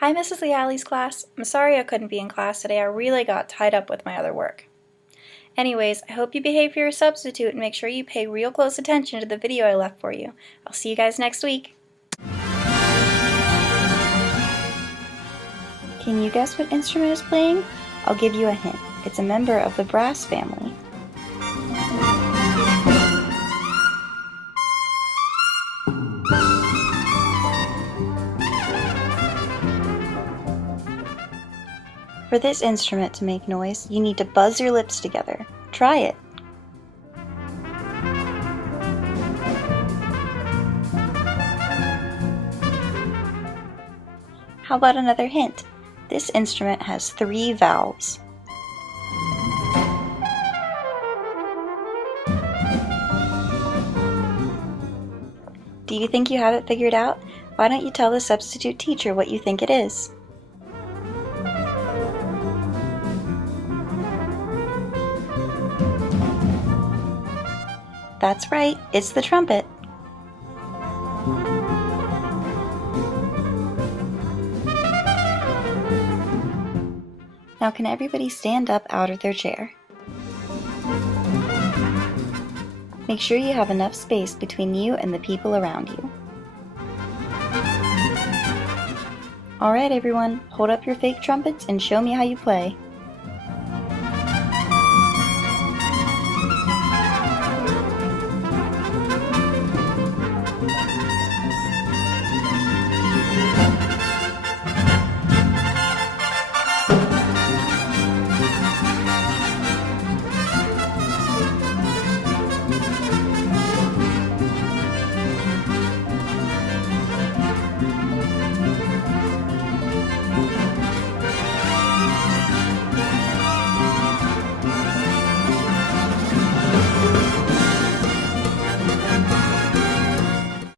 Hi, Mrs. Lealley's class. I'm sorry I couldn't be in class today. I really got tied up with my other work. Anyways, I hope you behave for your substitute and make sure you pay real close attention to the video I left for you. I'll see you guys next week. Can you guess what instrument is playing? I'll give you a hint. It's a member of the brass family. For this instrument to make noise, you need to buzz your lips together. Try it. How about another hint? This instrument has 3 valves. Do you think you have it figured out? Why don't you tell the substitute teacher what you think it is? That's right, it's the trumpet. Now can everybody stand up out of their chair? Make sure you have enough space between you and the people around you. Alright everyone, hold up your fake trumpets and show me how you play.